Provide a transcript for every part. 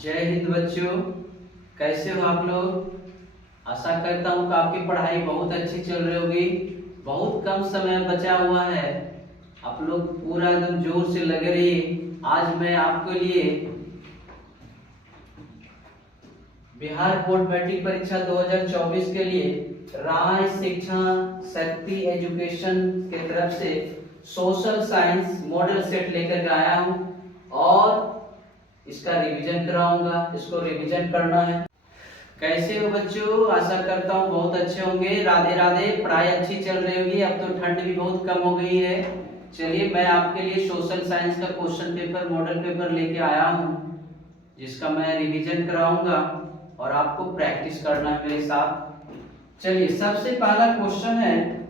जय हिंद बच्चों। कैसे हो आप लोग। आशा करता हूँ कि आपकी पढ़ाई बहुत अच्छी चल रही होगी। बहुत कम समय बचा हुआ है, आप लोग पूरा एकदम जोर से लगे रहिए। आज मैं आपके लिए बिहार बोर्ड मैट्रिक परीक्षा 2024 के लिए राय शिक्षा शक्ति एजुकेशन के तरफ से सोशल साइंस मॉडल सेट लेकर के आया हूँ और इसका रिवीजन कराऊंगा। इसको रिवीजन करना है। कैसे हो बच्चों, आशा करता हूँ बहुत अच्छे होंगे। राधे राधे। पढ़ाई अच्छी चल रही होगी। अब तो ठंड भी बहुत कम हो गई है। चलिए मैं आपके लिए सोशल साइंस का क्वेश्चन पेपर मॉडल पेपर लेके आया हूँ, जिसका मैं रिवीजन कराऊंगा और आपको प्रैक्टिस करना है मेरे साथ। चलिए सबसे पहला क्वेश्चन है,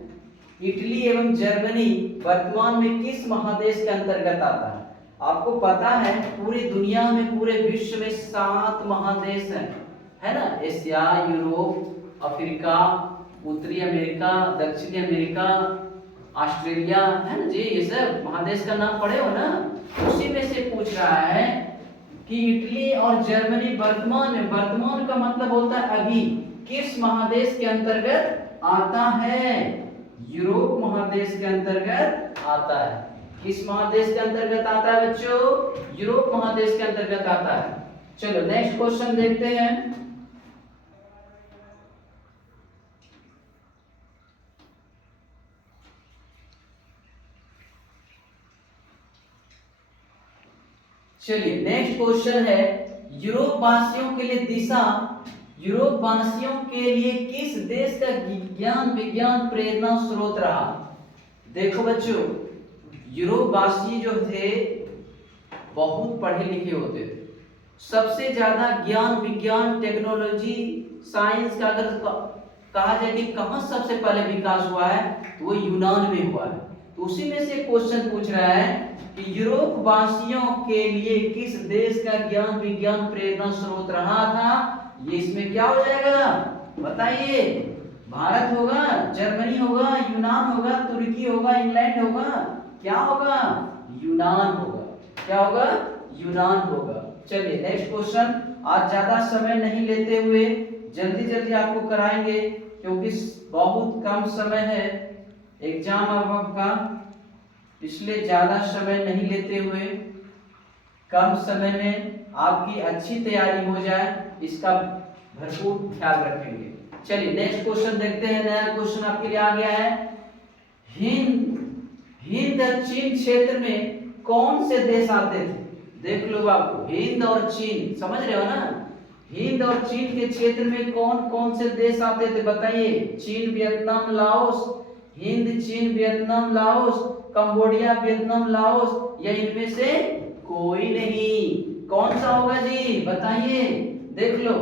इटली एवं जर्मनी वर्तमान में किस महादेश के अंतर्गत आता है। आपको पता है पूरी दुनिया में, पूरे विश्व में 7 महादेश हैं, है ना। एशिया, यूरोप, अफ्रीका, उत्तरी अमेरिका, दक्षिणी अमेरिका, ऑस्ट्रेलिया, है ना जी। ये सब महादेश का नाम पढ़े हो ना। उसी में से पूछ रहा है कि इटली और जर्मनी वर्तमान में, वर्तमान का मतलब होता है अभी, किस महादेश के अंतर्गत आता है। यूरोप महादेश के अंतर्गत आता है। किस महादेश के अंतर्गत आता है बच्चों। यूरोप महादेश के अंतर्गत आता है। चलो नेक्स्ट क्वेश्चन देखते हैं। चलिए नेक्स्ट क्वेश्चन है, यूरोप वासियों के लिए दिशा, यूरोप वासियों के लिए किस देश का ज्ञान विज्ञान प्रेरणा स्रोत रहा। देखो बच्चों, यूरोप वासी जो थे बहुत पढ़े लिखे होते थे। सबसे ज्यादा ज्ञान विज्ञान टेक्नोलॉजी साइंस का अगर कहा जाए कि कहां सबसे पहले विकास हुआ है, तो वो यूनान में हुआ है। तो उसी में से क्वेश्चन पूछ रहा है कि यूरोप वासियों के लिए किस देश का ज्ञान विज्ञान प्रेरणा स्रोत रहा था। ये इसमें क्या हो जाएगा बताइए। भारत होगा, जर्मनी होगा, यूनान होगा, तुर्की होगा, इंग्लैंड होगा, क्या होगा। यूनान होगा। क्या होगा। यूनान होगा। चलिए नेक्स्ट क्वेश्चन। आज ज्यादा समय नहीं लेते हुए जल्दी जल्दी आपको कराएंगे, क्योंकि बहुत कम समय है एग्जाम अब आपका, इसलिए ज्यादा समय नहीं लेते हुए कम समय में आपकी अच्छी तैयारी हो जाए, इसका भरपूर ख्याल रखेंगे। चलिए नेक्स्ट क्वेश्चन देखते हैं। नया क्वेश्चन आपके लिए आ गया है, हिंद चीन क्षेत्र में कौन से देश आते थे। देख लो बाबू, हिंद और चीन, समझ रहे हो ना। हिंद और चीन के क्षेत्र में कौन कौन से देश आते थे बताइए। चीन, वियतनाम, लाओस। हिंद, चीन, Vietnam, Laos, Cambodia, Vietnam, Laos, या इनमें से कोई नहीं। कौन सा होगा जी बताइए। देख लो,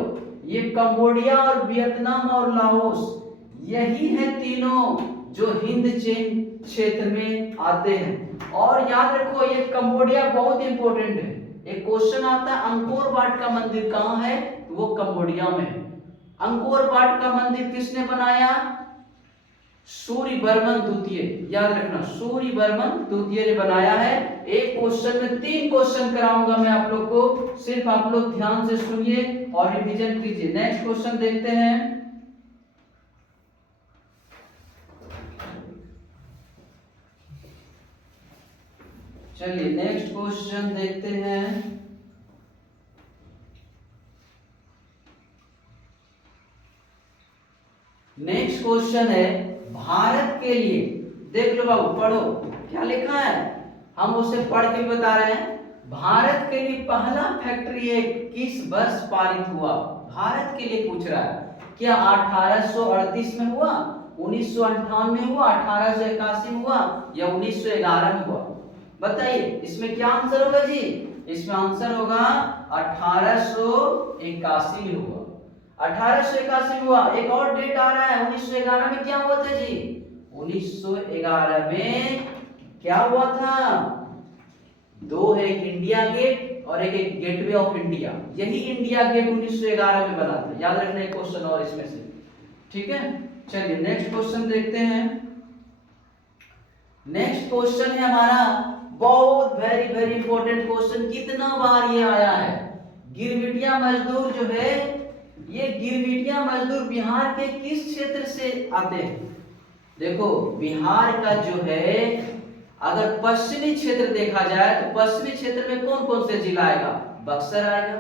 ये कंबोडिया और वियतनाम और लाओस, यही है तीनों जो हिंद चीन क्षेत्र में आते हैं। और याद रखो, ये कंबोडिया बहुत इंपॉर्टेंट है। एक क्वेश्चन आता है, अंकोर वाट का मंदिर कहाँ है, तो वो कंबोडिया में है। अंकोर वाट का मंदिर किसने बनाया। सूर्यवर्मन द्वितीय। याद रखना, सूर्यवर्मन द्वितीय ने बनाया है। एक क्वेश्चन में 3 क्वेश्चन कराऊंगा मैं आप लोग को, सिर्फ आप लोग ध्यान से सुनिए और रिवीजन कीजिए। नेक्स्ट क्वेश्चन देखते हैं। चलिए नेक्स्ट क्वेश्चन देखते हैं। नेक्स्ट क्वेश्चन है, भारत के लिए, देख लो बाबू, पढ़ो क्या लिखा है, हम उसे पढ़ के बता रहे हैं। भारत के लिए पहला फैक्ट्री एक्ट किस वर्ष पारित हुआ। भारत के लिए पूछ रहा है। क्या 1838 में हुआ, 1998 में हुआ, 1881 में हुआ, या 1911 में हुआ। बताइए इसमें क्या आंसर होगा जी। इसमें आंसर होगा 1881 में हुआ। 1881 में हुआ। एक और डेट आ रहा है, 1911 में क्या हुआ था जी। 1911 में क्या हुआ था, 2 है, एक इंडिया गेट और एक गेटवे ऑफ इंडिया। यही इंडिया गेट 1911 में बना था। याद रखना एक क्वेश्चन और इसमें से, ठीक है। चलिए नेक्स्ट क्वेश्चन देखते हैं। नेक्स्ट क्वेश्चन है हमारा बहुत वेरी इंपॉर्टेंट क्वेश्चन। कितना बार ये आया है, गिरमिटिया मजदूर जो है, ये गिरमिटिया मजदूर बिहार के किस क्षेत्र से आते हैं? देखो बिहार का जो है अगर पश्चिमी क्षेत्र देखा जाए तो पश्चिमी क्षेत्र में कौन कौन से जिला आएगा? बक्सर आएगा,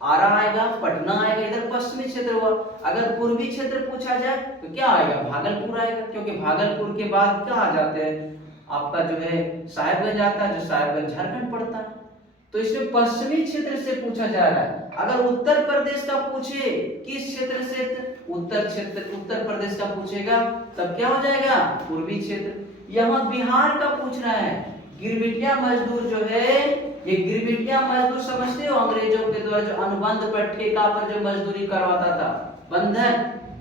आरा आएगा, पटना आएगा, इधर पश्चिमी क्षेत्र हुआ। अगर पूर्वी क्षेत्र पूछा जाए तो क्या आएगा? भागलपुर आएगा, क्योंकि भागलपुर के बाद क्या आ जाते हैं आपका जो है साहेबगंज आता है, जो साहेबगंज झारखंड पड़ता है। तो इसमें पश्चिमी क्षेत्र से पूछा जा रहा है। अगर उत्तर प्रदेश का पूछे किस क्षेत्र से, उत्तर क्षेत्र, उत्तर प्रदेश का पूछेगा तब क्या हो जाएगा? पूर्वी क्षेत्र। यहाँ बिहार का पूछ रहा है, गिरमिटिया मजदूर जो है, ये गिरमिटिया मजदूर समझते हो अंग्रेजों के द्वारा जो अनुबंध पर ठेका पर जो मजदूरी करवाता था, बंधन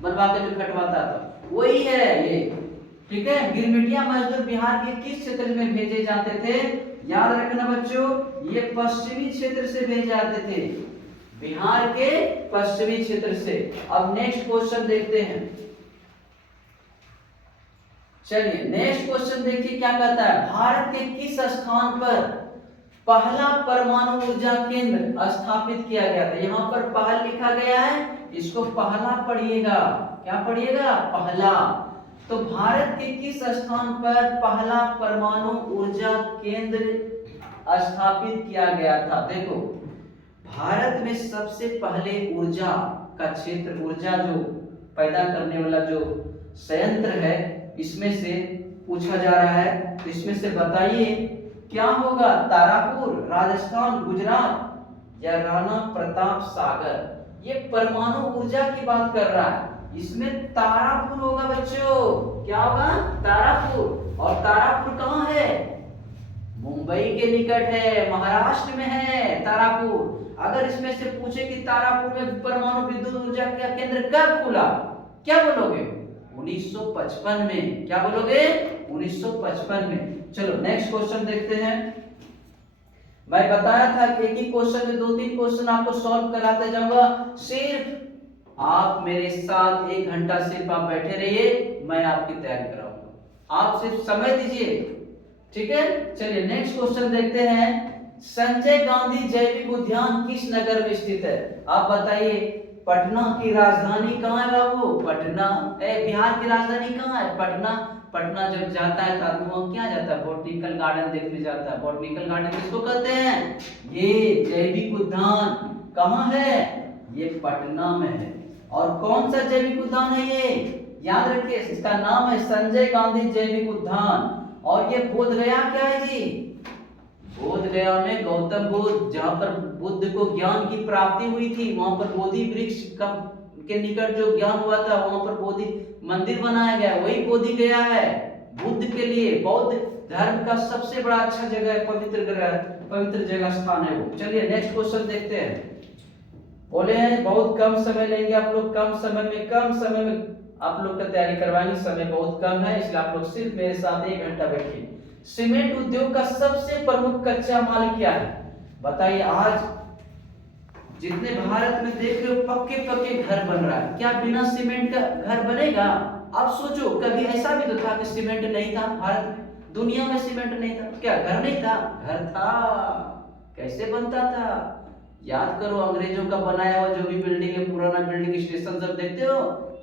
बनवा के जो कटवाता था, वही है ये। ठीक है, गिरमिटिया मजदूर बिहार के किस क्षेत्र में भेजे जाते थे? याद रखना बच्चों, ये पश्चिमी क्षेत्र से भेजे जाते थे, बिहार के पश्चिमी क्षेत्र से। अब नेक्स्ट क्वेश्चन देखते हैं। चलिए नेक्स्ट क्वेश्चन देखिए क्या कहता है। भारत के किस स्थान पर पहला परमाणु ऊर्जा केंद्र स्थापित किया गया था? यहाँ पर पहल लिखा गया है, इसको पहला पढ़िएगा। क्या पढ़िएगा? पहला। तो भारत के किस स्थान पर पहला परमाणु ऊर्जा केंद्र स्थापित किया गया था? देखो भारत में सबसे पहले ऊर्जा का क्षेत्र, ऊर्जा जो पैदा करने वाला जो संयंत्र है, इसमें से पूछा जा रहा है। तो इसमें से बताइए क्या होगा? तारापुर, राजस्थान, गुजरात या राणा प्रताप सागर? ये परमाणु ऊर्जा की बात कर रहा है, इसमें तारापुर होगा बच्चों। क्या होगा? तारापुर। और तारापुर कहाँ है? मुंबई के निकट है, महाराष्ट्र में है तारापुर। अगर इसमें से पूछे कि तारापुर में परमाणु विद्युत ऊर्जा का केंद्र कब खुला, क्या बोलोगे? 1955 में। क्या बोलोगे? 1955 में। चलो नेक्स्ट क्वेश्चन देखते हैं। मैं बताया था कि एक ही क्वेश्चन में 2-3 क्वेश्चन आपको सॉल्व कराते जाऊंगा। सिर्फ आप मेरे साथ 1 घंटा सिर्फ आप बैठे रहिए, मैं आपकी तैयारी कराऊंगा। आप सिर्फ समय दीजिए, ठीक है। चलिए नेक्स्ट क्वेश्चन देखते हैं। संजय गांधी जैविक उद्यान किस नगर में स्थित है? आप बताइए। पटना की राजधानी कहाँ है बाबू? पटना। बिहार की राजधानी कहाँ है? पटना। पटना जब जाता है तो आदमी वहाँ क्या जाता है? बॉटनिकल गार्डन देखने जाता है। बॉटनिकल गार्डन किसको कहते हैं? ये जैविक उद्यान कहाँ है? ये पटना में है। और कौन सा जैविक उद्यान है ये? याद रखिए, इसका नाम है संजय गांधी जैविक उद्यान। और ये बोधगया क्या है जी? बोधगया में गौतम बुद्ध, जहाँ पर बुद्ध को ज्ञान की प्राप्ति हुई थी, वहां पर बोधि वृक्ष के निकट जो ज्ञान हुआ था, वहां पर बोधि मंदिर बनाया गया, वही बोधि गया है बुद्ध के लिए। बौद्ध धर्म का सबसे बड़ा अच्छा जगह है, पवित्र जगह स्थान है वो। चलिए नेक्स्ट क्वेश्चन देखते हैं। बोले हैं बहुत कम समय लेंगे आप लोग, कम समय में आप लोग का तैयारी करवाएंगे, समय बहुत कम है, इसलिए आप लोग सिर्फ मेरे साथ 1 घंटा बैठिए। सीमेंट उद्योग का सबसे प्रमुख कच्चा माल क्या है? बताइए। आज जितने भारत में देख रहे हो पक्के घर बन रहा है, क्या बिना सीमेंट का घर बनेगा? अब सोचो, कभी ऐसा भी तो था कि सीमेंट नहीं था भारत में, दुनिया में सीमेंट नहीं था, क्या घर नहीं था? घर था। कैसे बनता था? याद करो, अंग्रेजों का बनाया हुआ जो भी बिल्डिंग है, पुराना बिल्डिंग स्टेशन सब देखते हो,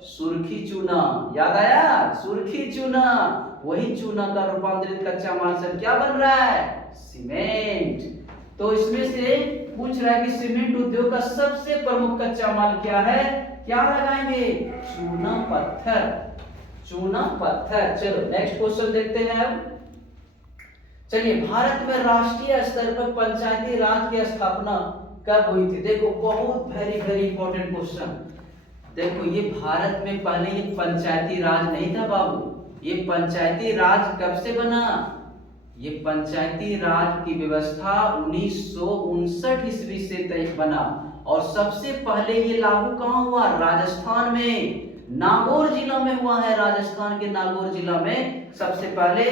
सुर्खी चूना। याद आया? सुर्खी चूना। वही चूना का रूपांतरित कच्चा माल से क्या बन रहा है? सीमेंट। तो इसमें से पूछ रहा है कि सीमेंट उद्योग का सबसे प्रमुख कच्चा माल क्या है? क्या लगाएंगे? चूना पत्थर। चूना पत्थर। चलो नेक्स्ट क्वेश्चन देखते हैं अब। चलिए, भारत में राष्ट्रीय स्तर पर पंचायती राज की स्थापना कब हुई थी? देखो बहुत वेरी इंपॉर्टेंट क्वेश्चन। देखो ये भारत में पहले ये पंचायती राज नहीं था बाबू। ये पंचायती राज कब से बना? ये पंचायती राज की व्यवस्था 1959 ईस्वी से तय बना। और सबसे पहले ये लागू कहाँ हुआ? राजस्थान में, नागौर जिला में हुआ है। राजस्थान के नागौर जिला में सबसे पहले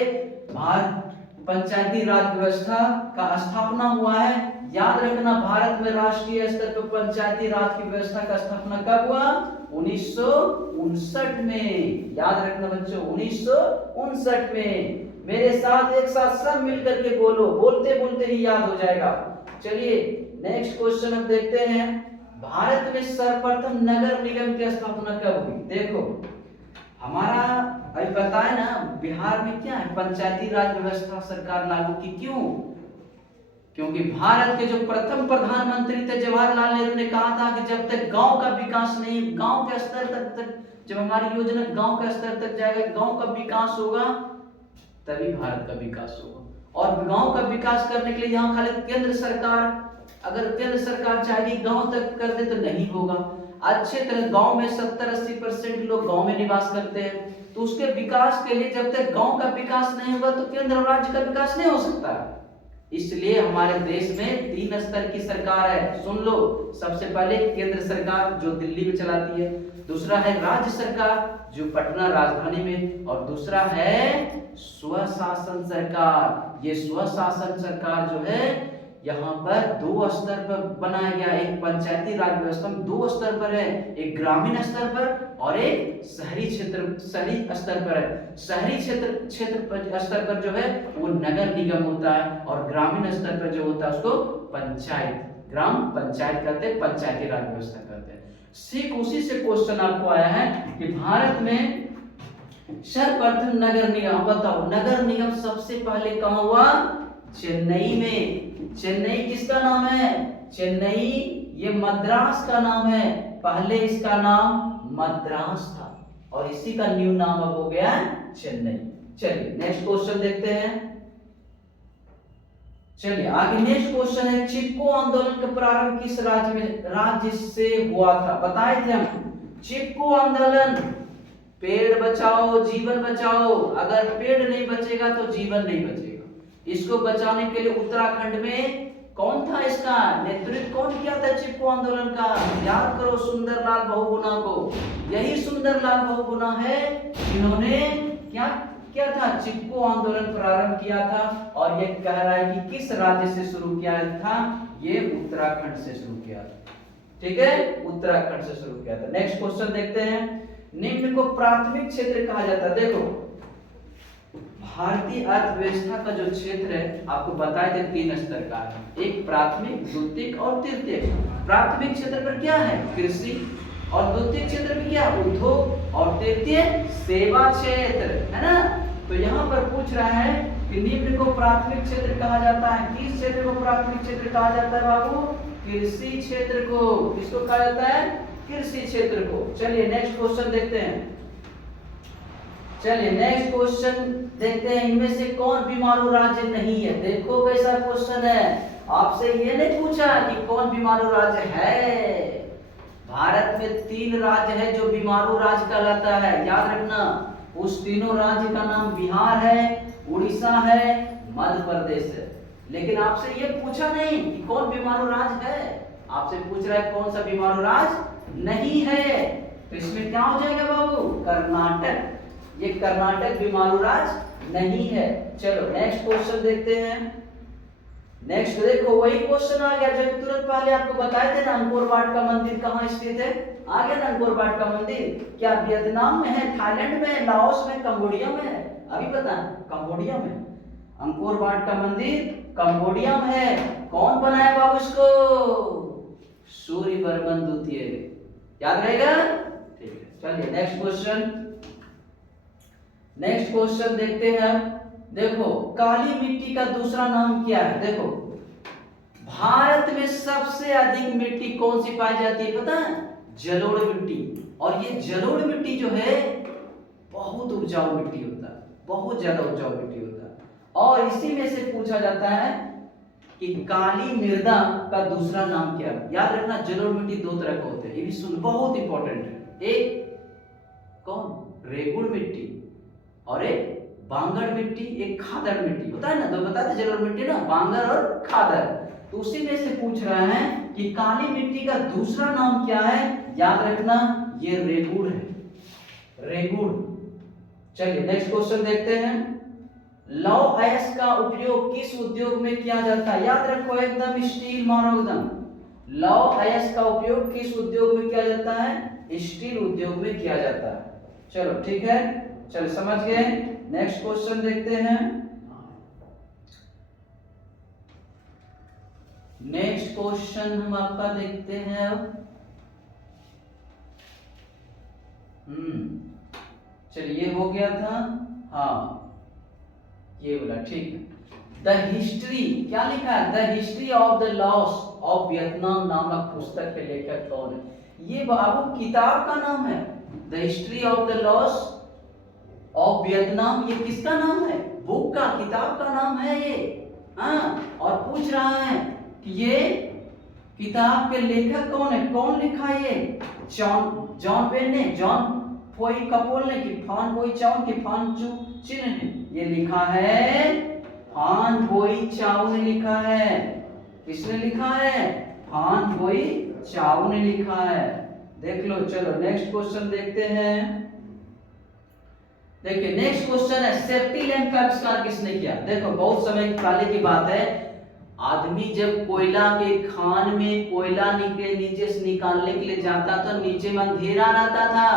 भारत पंचायती राज व्यवस्था का स्थापना हुआ है। याद रखना, भारत में राष्ट्रीय स्तर पर पंचायती राज की व्यवस्था का स्थापना कब हुआ? 1959 में। याद रखना बच्चों, 1959 में। मेरे साथ एक साथ सब मिलकर के बोलो, बोलते बोलते ही याद हो जाएगा। चलिए नेक्स्ट क्वेश्चन अब देखते हैं, भारत में सर्वप्रथम नगर निगम की स्थापना कब हुई? देखो हमारा अभी बताए ना, बिहार में क्या है, पंचायती राज व्यवस्था सरकार लागू की। क्यों? क्योंकि भारत के जो प्रथम प्रधानमंत्री थे जवाहरलाल नेहरू ने कहा था कि जब तक गांव का विकास नहीं, गांव के स्तर तक जब हमारी योजना गांव के स्तर तक जाएगा, गांव का विकास होगा, तभी भारत का विकास होगा। और गांव का विकास करने के लिए यहाँ खाली केंद्र सरकार, अगर केंद्र सरकार चाहेगी गांव तक कर दे तो नहीं होगा। अच्छे तरह गांव में 70-80% लोग गांव में निवास करते हैं, तो उसके विकास के लिए जब तक गांव का विकास नहीं होगा तो केंद्र और राज्य का विकास नहीं हो सकता। इसलिए हमारे देश में 3 स्तर की सरकार है, सुन लो। सबसे पहले केंद्र सरकार जो दिल्ली में चलाती है, दूसरा है राज्य सरकार जो पटना राजधानी में, और दूसरा है स्वशासन सरकार। ये स्वशासन सरकार जो है यहाँ पर 2 स्तर पर बनाया गया, एक पंचायती राज व्यवस्था में 2 स्तर पर है, एक ग्रामीण स्तर पर और एक शहरी स्तर पर है। शहरी क्षेत्र स्तर पर जो है वो नगर निगम होता है, और ग्रामीण स्तर पर जो होता है उसको पंचायत, ग्राम पंचायत कहते हैं, पंचायती राज व्यवस्था कहते हैं। ठीक उसी से क्वेश्चन आपको आया है कि भारत में सर्वप्रथम नगर निगम, बताओ नगर निगम सबसे पहले कहाँ हुआ? चेन्नई में। चेन्नई किसका नाम है? चेन्नई ये मद्रास का नाम है, पहले इसका नाम मद्रास था और इसी का न्यू नाम अब हो गया चेन्नई। चलिए नेक्स्ट क्वेश्चन देखते हैं। चलिए आगे नेक्स्ट क्वेश्चन है, चिपको आंदोलन का प्रारंभ किस राज्य से हुआ था? बताए थे हम चिपको आंदोलन, पेड़ बचाओ जीवन बचाओ, अगर पेड़ नहीं बचेगा तो जीवन नहीं बचेगा। इसको बचाने के लिए उत्तराखंड में कौन था, इसका नेतृत्व कौन किया था चिपको आंदोलन का? याद करो, सुंदरलाल बहुगुणा को। यही सुंदरलाल बहुगुणा है जिन्होंने क्या किया था? चिपको आंदोलन प्रारंभ किया था। और ये कह रहा है कि किस राज्य से शुरू किया था? ये उत्तराखंड से शुरू किया था। ठीक है, उत्तराखंड से शुरू किया था। नेक्स्ट क्वेश्चन देखते हैं, निम्न को प्राथमिक क्षेत्र कहा जाता है। देखो भारतीय अर्थव्यवस्था का जो क्षेत्र है आपको बताए थे 3 स्तर का है, एक प्राथमिक, द्वितीयक और तृतीयक। प्राथमिक क्षेत्र पर क्या है? कृषि, और द्वितीय क्षेत्र में क्या? उद्योग, और तृतीय सेवा क्षेत्र, है ना। तो यहाँ पर पूछ रहा है कि निम्न को प्राथमिक क्षेत्र कहा जाता है। किस क्षेत्र को प्राथमिक क्षेत्र कहा जाता है बाबू? कृषि क्षेत्र को। किसको कहा जाता है? कृषि क्षेत्र को। चलिए नेक्स्ट क्वेश्चन देखते हैं। चलिए नेक्स्ट क्वेश्चन देखते हैं, इनमें से कौन बीमारू राज्य नहीं है? देखो कैसा क्वेश्चन है, आपसे ये नहीं पूछा कि कौन बीमारू राज्य है। भारत में 3 राज्य है जो बीमारू राज्य कहलाता है, याद रखना। उस तीनों राज्य का नाम बिहार है, उड़ीसा है, मध्य प्रदेश है। लेकिन आपसे ये पूछा नहीं कि कौन बीमारू राज्य है, आपसे पूछ रहा है कौन सा बीमारू राज्य नहीं है। तो इसमें क्या हो जाएगा बाबू? कर्नाटक। ये कर्नाटक बीमारू राज्य नहीं है। चलो नेक्स्ट क्वेश्चन देखते हैं। नेक्स्ट देखो वही क्वेश्चन आ गया जो तुरंत पहले आपको बताए थे ना, अंकोर वाट का मंदिर कहाँ स्थित है? आ गया ना अंकोर वाट का मंदिर। क्या वियतनाम में है, थाईलैंड में, लाओस में, कंबोडिया में है? अभी बता, कंबोडिया में। अंकोर वाट का मंदिर कंबोडिया में है। कौन बनाया बाबू इसको? सूर्यवर्मन द्वितीय। याद रहेगा? ठीक है, चलिए नेक्स्ट क्वेश्चन। नेक्स्ट क्वेश्चन देखते हैं। देखो काली मिट्टी का दूसरा नाम क्या है? देखो भारत में सबसे अधिक मिट्टी कौन सी पाई जाती है पता है? जलोढ़ मिट्टी। और ये जलोढ़ मिट्टी जो है बहुत उपजाऊ मिट्टी होता है, बहुत ज्यादा उपजाऊ मिट्टी होता है। और इसी में से पूछा जाता है कि काली मृदा का दूसरा नाम क्या है? याद रखना, जलोढ़ मिट्टी 2 तरह के होते हैं, ये भी सुन, बहुत इंपॉर्टेंट है। एक कौन? रेगुड़ मिट्टी, और एक बांगर मिट्टी, एक खादर मिट्टी होता है ना। तो बताते जलोढ़ मिट्टी ना, बांगर और खादर। तो उसी में से पूछ रहा है कि काली मिट्टी का दूसरा नाम क्या है? याद रखना, ये रेगुड़ है, रेगुड़। चलिए नेक्स्ट क्वेश्चन देखते हैं। लौह अयस्क का उपयोग किस उद्योग में किया जाता है? याद रखो एकदम, स्टील मारो एकदम। लौह अयस्क का उपयोग किस उद्योग में किया जाता है? स्टील उद्योग में किया जाता है। चलो ठीक है, चलो समझ गए। नेक्स्ट क्वेश्चन देखते हैं। नेक्स्ट क्वेश्चन हम आपका देखते हैं अब। चलिए हो गया था, हाँ ये बोला, ठीक है। द हिस्ट्री, क्या लिखा है, the history of the loss of Vietnam नामक पुस्तक के लेखक कौन है? ये बाबू किताब का नाम है, the history of the loss of Vietnam, ये किसका नाम है? बुक का, किताब का नाम है ये। हाँ, और पूछ रहा है कि ये किताब के लेखक कौन है, कौन लिखा है ये? जॉन पेन ने, जॉन फोई कपोल ने, कि फान बोई चाउ की फान चू चिन ने? ये लिखा है फान बोई चाउ ने लिखा है। किसने लिखा है? फान बोई चाउ ने लिखा है। देख लो। चलो नेक्स्ट क्वेश्चन देखते हैं। देखिए नेक्स्ट क्वेश्चन है, सेफ्टी लैंप का आविष्कार किसने किया? देखो बहुत समय पहले की बात है, आदमी जब कोयला के खान में कोयला नीचे से निकालने के लिए जाता तो नीचे में अंधेरा रहता था।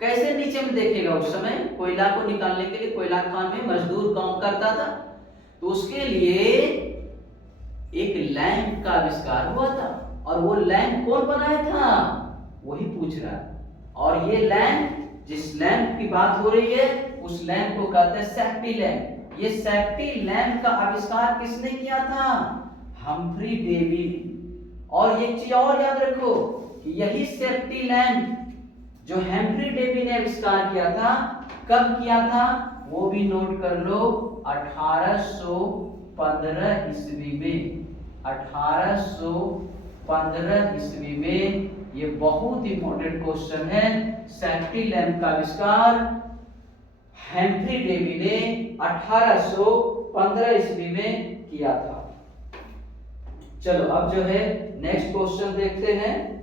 कैसे नीचे में देखेगा? उस समय कोयला को निकालने के लिए कोयला खान में मजदूर काम करता था, तो उसके लिए एक लैंप का आविष्कार हुआ था। और वो लैंप कौन बनाया था? वही पूछ रहा है। और ये लैंप, जिस लैंप की बात हो रही है, उस लैंप को कहते हैं सेफ्टी लैंप। ये सेफ्टी लैंप का आविष्कार किसने किया था? Humphry Davy. और एक चीज और याद रखो कि यही सेफ्टी लैंप जो हेनरी डेवी ने आविष्कार किया था, कब किया था वो भी नोट कर लो, 1815 ईस्वी में। 1815 ईस्वी में। ये बहुत इंपॉर्टेंट क्वेश्चन है। सेफ्टी लैंप का आविष्कार हेनरी डेवी ने 1815 ईस्वी में किया था। चलो अब जो है नेक्स्ट क्वेश्चन देखते हैं।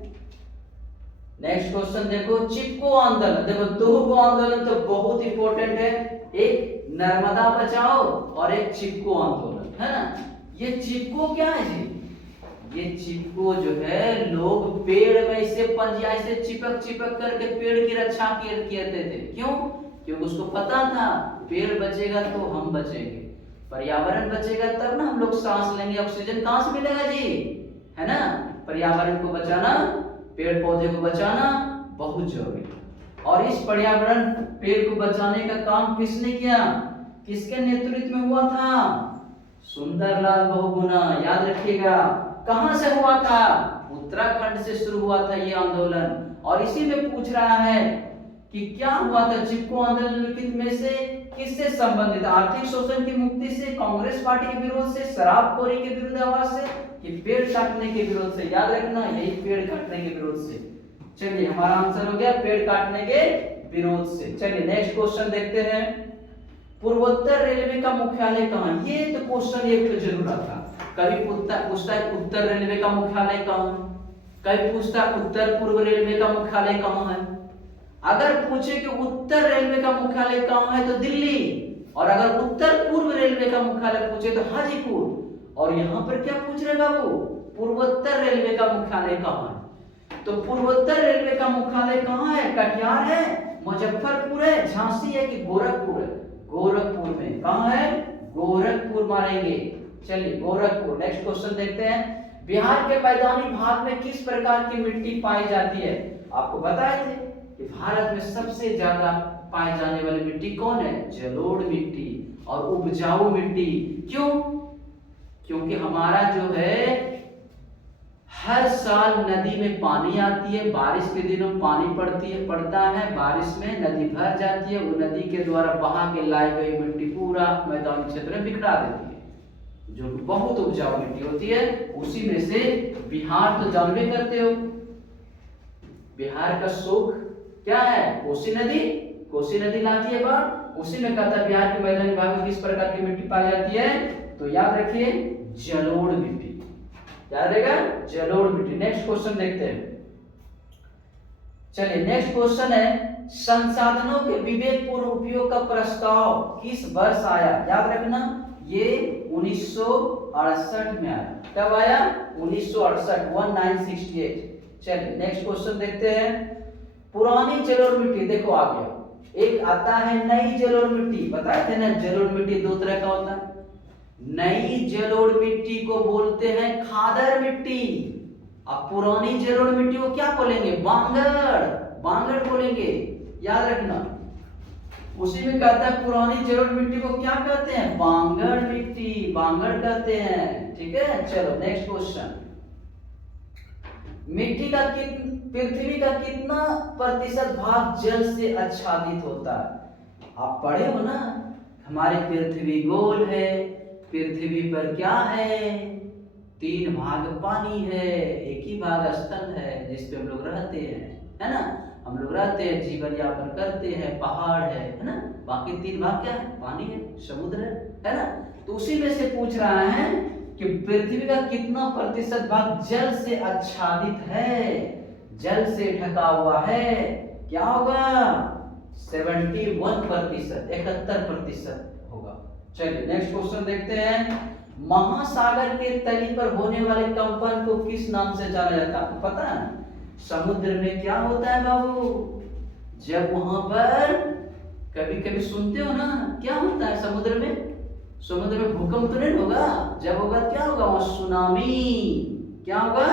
नेक्स्ट क्वेश्चन देखो, चिपको आंदोलन। देखो दो आंदोलन तो बहुत इंपॉर्टेंट है, एक नर्मदा बचाओ और एक चिपको आंदोलन, है ना। ये चिपको क्या है जी? ये चिपको जो है, लोग पेड़ में ऐसे पंजिया से चिपक करके पेड़ की रक्षा करते थे। क्यों? क्योंकि उसको पता था पेड़ बचेगा तो हम बचेंगे, पर्यावरण बचेगा तब ना हम लोग सांस लेंगे। ऑक्सीजन कहां से मिलेगा जी, है ना। पर्यावरण को बचाना, पेड़ पौधे को बचाना बहुत जरूरी है। और इस पर्यावरण पेड़ को बचाने का काम किसने किया? किसके नेतृत्व में हुआ था? सुंदरलाल बहुगुणा। याद रखिएगा। कहां से हुआ था? उत्तराखंड से शुरू हुआ था ये आंदोलन। और इसी में पूछ रहा है कि क्या हुआ था चिपको आंदोलन निम्नलिखित में से किससे संबंधित? आर्थिक शोषण की मुक्ति से, कांग्रेस पार्टी के विरोध से, शराबखोरी के विरुद्ध आवाज से, कि पेड़ काटने के विरोध से? याद रखना यही, पेड़ काटने के विरोध से। चलिए हमारा आंसर हो गया पेड़ काटने के विरोध से। चलिए नेक्स्ट क्वेश्चन देखते हैं। पूर्वोत्तर रेलवे का मुख्यालय कहां? ये तो क्वेश्चन एक तो जरूर आता, कभी पूछता है उत्तर रेलवे का मुख्यालय कहां है, कभी पूछता है उत्तर पूर्व रेलवे का मुख्यालय कहां है। अगर पूछे कि उत्तर रेलवे का मुख्यालय कहां है तो दिल्ली, और अगर उत्तर पूर्व रेलवे का मुख्यालय पूछे तो हाजीपुर। और यहां पर क्या पूछ रहे बाबू? पूर्वोत्तर रेलवे का मुख्यालय कहां है। तो पूर्वोत्तर रेलवे का मुख्यालय कहां है? कटिहार है, मुजफ्फरपुर है, झांसी है कि गोरखपुर है? गोरखपुर में। कहां है? गोरखपुर मारेंगे। चलिए गोरखपुर। नेक्स्ट क्वेश्चन देखते हैं। बिहार के मैदानी भाग में किस प्रकार की मिट्टी पाई जाती है? आपको बताए थे कि भारत में सबसे ज्यादा पाई जाने वाली मिट्टी कौन है? जलोढ़ मिट्टी और उपजाऊ मिट्टी। क्यों? क्योंकि हमारा जो है हर साल नदी में पानी आती है, बारिश के दिनों पानी पड़ता है, बारिश में नदी भर जाती है, वो नदी के द्वारा बहा के लाई गई मिट्टी पूरा मैदानी क्षेत्र में बिखरा देती है, जो बहुत उपजाऊ मिट्टी होती है। उसी में से बिहार तो जानते करते हो, बिहार का सुख क्या है? कोसी नदी। कोसी नदी लाती है बाढ़, उसी में कहता है बिहार के मैदानी भाग में किस प्रकार की मिट्टी पाई जाती है? तो याद रखिए जलोढ़ मिट्टी। याद रहेगा जलोढ़ मिट्टी। नेक्स्ट क्वेश्चन देखते हैं। चलिए नेक्स्ट क्वेश्चन है, संसाधनों के विवेकपूर्ण उपयोग का प्रस्ताव किस वर्ष आया? याद रखना ये 1968 में आया। कब आया? 1968, 1968। चलिए नेक्स्ट क्वेश्चन देखते हैं। पुरानी जलोढ़ मिट्टी, देखो आ गया। एक आता है नई जलोढ़ मिट्टी, बताए थे ना जलोढ़ मिट्टी दो तरह का होता है, नई जलोढ़ मिट्टी को बोलते हैं खादर मिट्टी। अब पुरानी जलोढ़ मिट्टी को क्या बोलेंगे? बांगड़, बांगड़ बोलेंगे, याद रखना। उसी में कहता है पुरानी जलोढ़ मिट्टी को क्या कहते हैं? बांगड़ मिट्टी, बांगड़ कहते हैं। ठीक है, चलो नेक्स्ट क्वेश्चन। मिट्टी का पृथ्वी का कितना प्रतिशत भाग जल से आच्छादित होता है? आप पढ़े हो ना, हमारी पृथ्वी गोल है, पृथ्वी पर क्या है? 3 भाग पानी है, 1 ही भाग स्थल है जिस पे हम लोग रहते हैं, है ना। हम लोग रहते हैं, जीवन यापन करते हैं, पहाड़ है ना। बाकी 3 भाग क्या है? पानी है, समुद्र है ना। तो उसी में से पूछ रहा है कि पृथ्वी का कितना प्रतिशत भाग जल से आच्छादित है, जल से ढका हुआ है? क्या होगा? 71%, 71% होगा। चलिए नेक्स्ट क्वेश्चन देखते हैं। महासागर के तली पर होने वाले कंपन को किस नाम से जाना जाता है? आपको पता है? समुद्र में क्या होता है बाबू? जब वहां पर कभी कभी सुनते हो ना, क्या होता है समुद्र में? समुद्र में भूकंप तो नहीं होगा? जब होगा क्या होगा? वहां सुनामी। क्या होगा?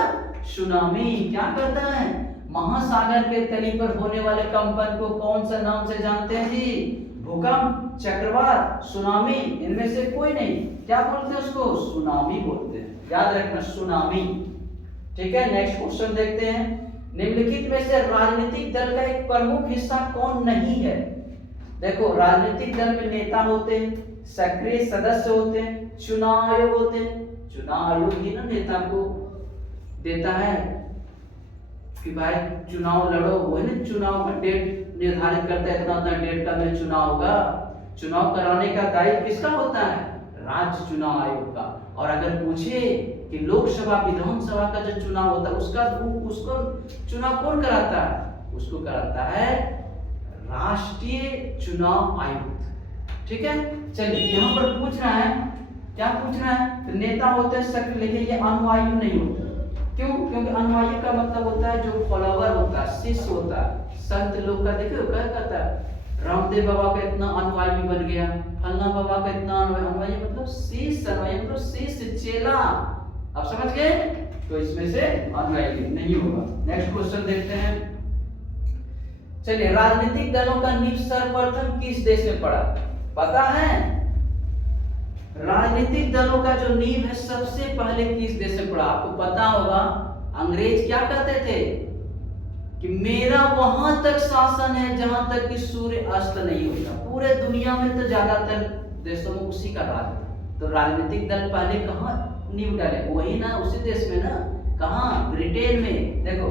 सुनामी। क्या करता है? महासागर के तली पर होने वाले कंपन को कौन सा नाम से जानते हैं जी? भूकंप, चक्रवात, सुनामी, इनमें से कोई नहीं। क्या बोलते हैं उसको? सुनामी बोलते हैं, याद रखना, सुनामी। ठीक है, नेक्स्ट क्वेश्चन देखते हैं। निम्नलिखित में से राजनीतिक दल का एक प्रमुख हिस्सा कौन नहीं है? देखो, राजनीतिक दल में नेता होते हैं, सक्रिय सदस्य होते हैं, चुनाव आयोग होते हैं। चुनाव आयोग ही ना नेता को देता है कि भाई चुनाव लड़ो, वो है ना, चुनाव का डेट निर्धारित करता है, इतना इतना डेट का में चुनाव होगा। चुनाव कराने का दायित्व किसका होता है? राज्य चुनाव आयोग का। और अगर पूछे कि लोकसभा विधानसभा का जो चुनाव होता है उसको चुनाव कौन कराता है? उसको कराता है राष्ट्रीय चुनाव आयोग। ठीक है, चलिए यहाँ पर पूछ रहा है, क्या पूछ रहा है? तो नेता होते हैं सक्रिय, लेकिन ये अनुयायी नहीं होते। क्यों? क्योंकि अनुयायी का मतलब होता है जो फॉलोवर होता है, शिष्य होता है। संत लोग का देखिए क्या कहता है, रामदेव बाबा का इतना अनुयायी बन गया, फलना बाबा का इतना अनुयायी, मतलब शिष्य, अनुयायी मतलब शिष्य, चेला। आप समझ गए? तो इसमें से अनुयायी नहीं होगा। नेक्स्ट क्वेश्चन देखते हैं। चलिए, राजनीतिक दलों का नींव सर्वप्रथम किस देश में पड़ा? पता है? राजनीतिक दलों का जो नींव है सबसे पहले किस देश में पड़ा? आपको पता होगा, अंग्रेज क्या कहते थे कि मेरा वहां तक शासन है जहां तक कि सूर्य अस्त नहीं होता। पूरे दुनिया में तो ज्यादातर देशों में उसी का राज है। तो राजनीतिक दल पहले कहाँ नींव डाले? वही ना, उसी देश में ना। कहाँ? ब्रिटेन में। देखो,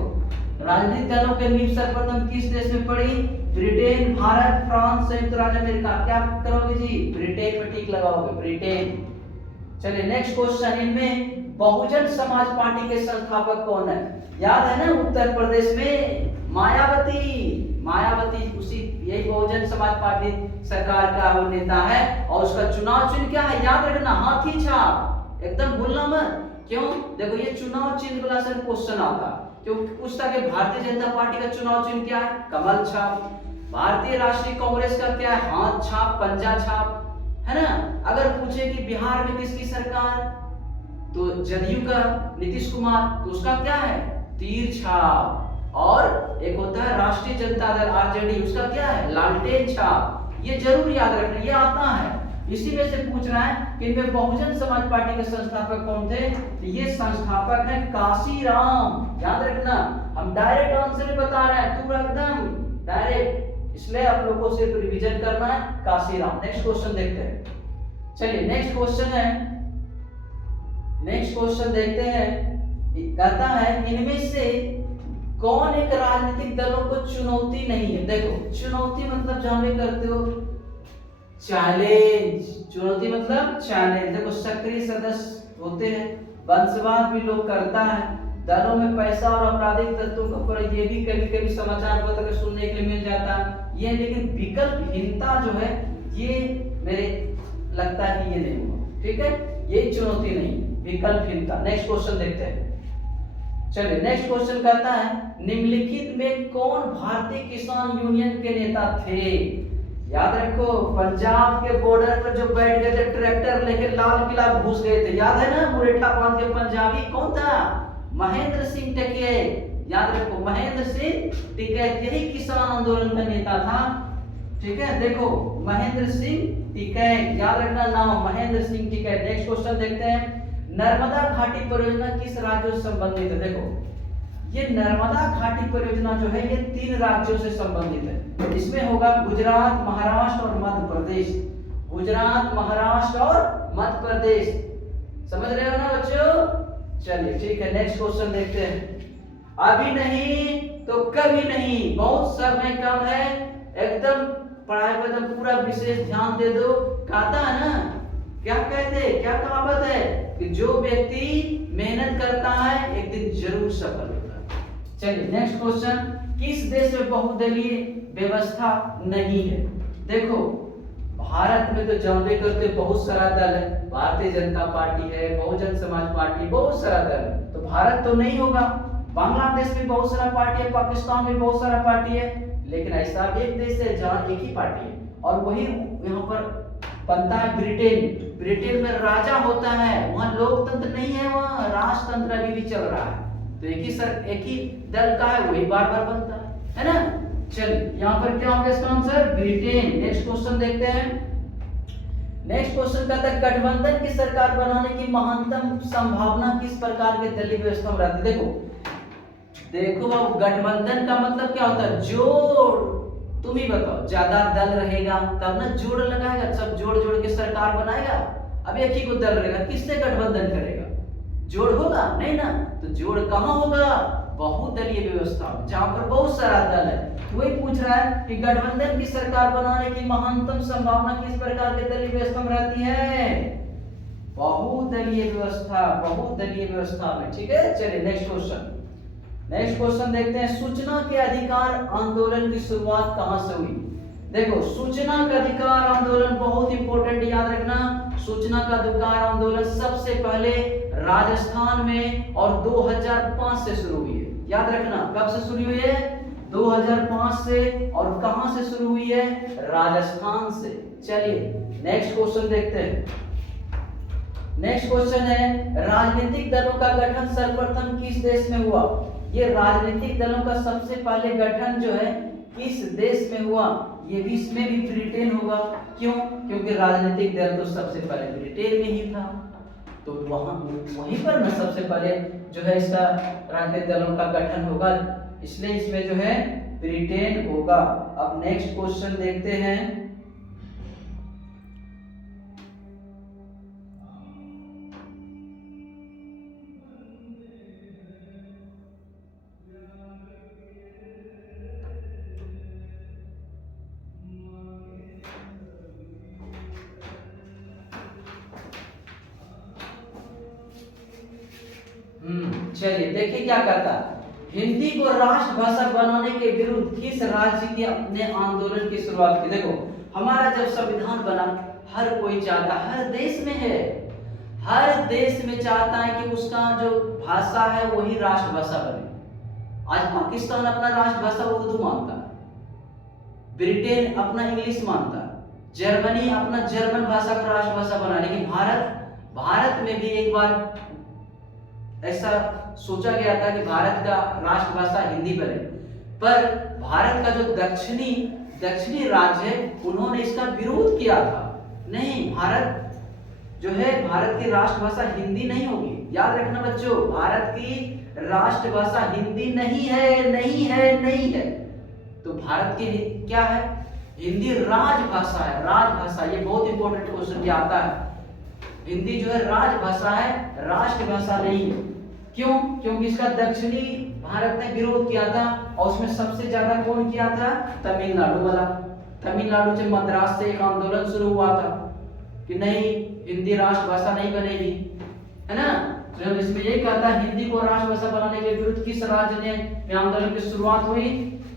राजनीतिक दलों के नींव सर्वप्रथम किस देश में पड़ी? ब्रिटेन, भारत, फ्रांस, संयुक्त राज्य अमेरिका। क्या करोगे जी? ब्रिटेन पे टिक लगाओगे, ब्रिटेन। चलिए नेक्स्ट क्वेश्चन। इनमें बहुजन समाज पार्टी के संस्थापक कौन है? याद है ना, उत्तर प्रदेश में मायावती। मायावती उसी यही बहुजन समाज पार्टी सरकार का वो नेता है। और उसका चुनाव चिन्ह क्या है? याद रखना, हाथी छाप। एकदम भूलना मत। क्यों? देखो, ये चुनाव चिन्ह वाला सर क्वेश्चन आता, क्योंकि पूछता कि भारतीय जनता पार्टी का चुनाव चिन्ह क्या है? कमल छाप। भारतीय राष्ट्रीय कांग्रेस का क्या है? हाथ छाप, पंजा छाप, है ना। अगर पूछे कि बिहार में किसकी सरकार, तो जदयू का नीतीश कुमार, तो उसका क्या है? तीर छाप। और एक होता है राष्ट्रीय जनता दल आरजेडी, उसका क्या है? लालटेन छाप। ये जरूर याद रखना, ये आता है। इसी में से पूछ रहा है कि इनमें बहुजन समाज पार्टी के संस्थापक कौन थे? तो ये संस्थापक है काशीराम। याद रखना, हम डायरेक्ट आंसर बता रहे हैं, तू एकदम डायरेक्ट, इसलिए आप लोगों को सिर्फ रिवीजन करना है। काशीराम। नेक्स्ट क्वेश्चन देखते हैं। चलिए नेक्स्ट क्वेश्चन है, नेक्स्ट क्वेश्चन देखते हैं। कहता है इनमें से कौन एक राजनीतिक दलों को चुनौती नहीं है? देखो, चुनौती मतलब जानवे करते हो, चैलेंज। चुनौती मतलब चैलेंज। देखो, सक्रिय सदस्य होते हैं, वंशवाद भी लोग करता है, दलों में पैसा और आपराधिक तत्वों का ऊपर ये भी कभी कभी समाचार पत्र में सुनने के लिए मिल जाता है ये। लेकिन विकल्पहीनता जो है ये मेरे लगता है कि ये नहीं हुआ। ठीक है, ये चुनौती नहीं, विकल्पहीनता। नेक्स्ट क्वेश्चन देखते हैं। चलिए नेक्स्ट क्वेश्चन कहता है निम्नलिखित में कौन भारतीय किसान यूनियन के नेता थे? याद रखो, पंजाब के बॉर्डर पर जो बैठ गए थे ट्रैक्टर लेके लाल किला घुस गए थे, याद है ना, मुरेठा बांध के पंजाबी, कौन था? महेंद्र सिंह टिकैत। याद रखो, महेंद्र सिंह टिकैत यही किसान आंदोलन का नेता था। ठीक है, देखो महेंद्र सिंह टिकैत, याद रखना नाम महेंद्र सिंह टिकैत। नेक्स्ट क्वेश्चन देखते हैं, नर्मदा घाटी परियोजना किस राज्यों से संबंधित है? देखो ये नर्मदा घाटी परियोजना जो है ये 3 राज्यों से संबंधित है। इसमें होगा गुजरात, महाराष्ट्र और मध्य प्रदेश। गुजरात, महाराष्ट्र और मध्य प्रदेश, समझ रहे हो ना बच्चों? चलिए ठीक है, नेक्स्ट क्वेश्चन देखते हैं। अभी नहीं तो कभी नहीं, बहुत समय कम है, एकदम पढ़ाई पर एकदम पूरा विशेष ध्यान दे दो। कहता है ना, क्या कहते, क्या कहावत है कि जो व्यक्ति मेहनत करता है एक दिन जरूर सफल होता है। चलिए नेक्स्ट क्वेश्चन, किस देश में बहुदलीय व्यवस्था नहीं है? देखो भारत में तो जानते करते बहुत सारा दल है, भारतीय जनता पार्टी है, बहुजन समाज पार्टी, बहुत सारा दल है, तो भारत तो नहीं होगा। बांग्लादेश में बहुत सारा पार्टी है, पाकिस्तान में बहुत सारा पार्टी है, लेकिन ऐसा एक देश है जहाँ एक ही पार्टी है, और वही यहाँ पर बनता है ब्रिटेन। ब्रिटेन में राजा होता है, वहाँ लोकतंत्र नहीं है, वहाँ राजतंत्र अभी भी चल रहा है। तो एक ही दल का है, वही बार बार बनता है ना। चलिए यहाँ पर क्या होगा इसका आंसर? ब्रिटेन। नेक्स्ट क्वेश्चन देखते हैं। नेक्स्ट क्वेश्चन कहता है गठबंधन की सरकार बनाने की महत्तम संभावना किस प्रकार के दलीय व्यवस्था में रहती है? देखो बाबू, गठबंधन का मतलब क्या होता है? जोड़। तुम ही बताओ, ज्यादा दल रहेगा तब ना जोड़ लगाएगा, सब जोड़ जोड़ के सरकार बनाएगा। अब एक ही को दल रहेगा, किससे गठबंधन करेगा? जोड़ होगा नहीं ना, तो जोड़ कहाँ होगा? बहुदलीय व्यवस्था, जहां पर बहुत सारा दल है। वही पूछ रहा है कि गठबंधन की सरकार बनाने की महत्तम संभावना किस प्रकार के दलीय व्यवस्था में रहती है? बहुदलीय व्यवस्था, बहुदलीय व्यवस्था में। ठीक है, चलिए नेक्स्ट क्वेश्चन। नेक्स्ट क्वेश्चन देखते हैं, सूचना के अधिकार आंदोलन की शुरुआत कहां से हुई? देखो सूचना का अधिकार आंदोलन बहुत इंपॉर्टेंट, याद रखना। सूचना का अधिकार आंदोलन सबसे पहले राजस्थान में और 2005 से शुरू हुई है। याद रखना, कब से शुरू हुई है? 2005 से। और कहां से शुरू हुई है? राजस्थान से। चलिए नेक्स्ट क्वेश्चन देखते हैं। नेक्स्ट क्वेश्चन है, राजनीतिक दलों का गठन सर्वप्रथम किस देश में हुआ? ये राजनीतिक दलों का सबसे पहले गठन जो है किस देश में हुआ? ये भी, इसमें भी ब्रिटेन होगा। क्यों? क्योंकि राजनीतिक दल तो सबसे पहले ब्रिटेन में ही था, तो वहीं पर ना सबसे पहले जो है इसका राजनीतिक दलों का गठन होगा, इसलिए इसमें जो है ब्रिटेन होगा। अब नेक्स्ट क्वेश्चन देखते हैं। चलिए देखिए क्या कहता है, हिंदी को राष्ट्रभाषा बनाने के विरुद्ध किस राज्य के अपने आंदोलन की शुरुआत की? देखो हमारा जब संविधान बना, हर कोई चाहता, हर देश में है, हर देश में चाहता है कि उसका जो भाषा है वही राष्ट्रभाषा बने। आज पाकिस्तान अपना राष्ट्रभाषा उर्दू मानता है, ब्रिटेन अपना इंग्लिश मानता है, जर्मनी अपना जर्मन भाषा को राष्ट्रभाषा बना, लेकिन भारत में भी एक बार ऐसा सोचा गया था कि भारत का राष्ट्रभाषा हिंदी बने, पर भारत का जो दक्षिणी राज्य है उन्होंने इसका विरोध किया था। नहीं, भारत जो है, भारत की राष्ट्रभाषा हिंदी नहीं होगी। याद रखना बच्चों, भारत की राष्ट्रभाषा हिंदी नहीं है, नहीं है, नहीं है। तो भारत की क्या है? हिंदी राजभाषा है, राजभाषा। ये बहुत इंपॉर्टेंट क्वेश्चन क्या आता है। हिंदी जो है राजभाषा है, राष्ट्रभाषा नहीं है। क्यों? क्योंकि इसका दक्षिणी भारत ने विरोध किया था, और उसमें सबसे ज्यादा कौन किया था? तमिलनाडु वाला। तमिलनाडु से, मद्रास से एक आंदोलन शुरू हुआ था कि नहीं, हिंदी राष्ट्रभाषा नहीं बनेगी, है ना। तो जब इसमें ये कहता है हिंदी को राष्ट्रभाषा बनाने के विरुद्ध किस राज्य ने आंदोलन की शुरुआत हुई?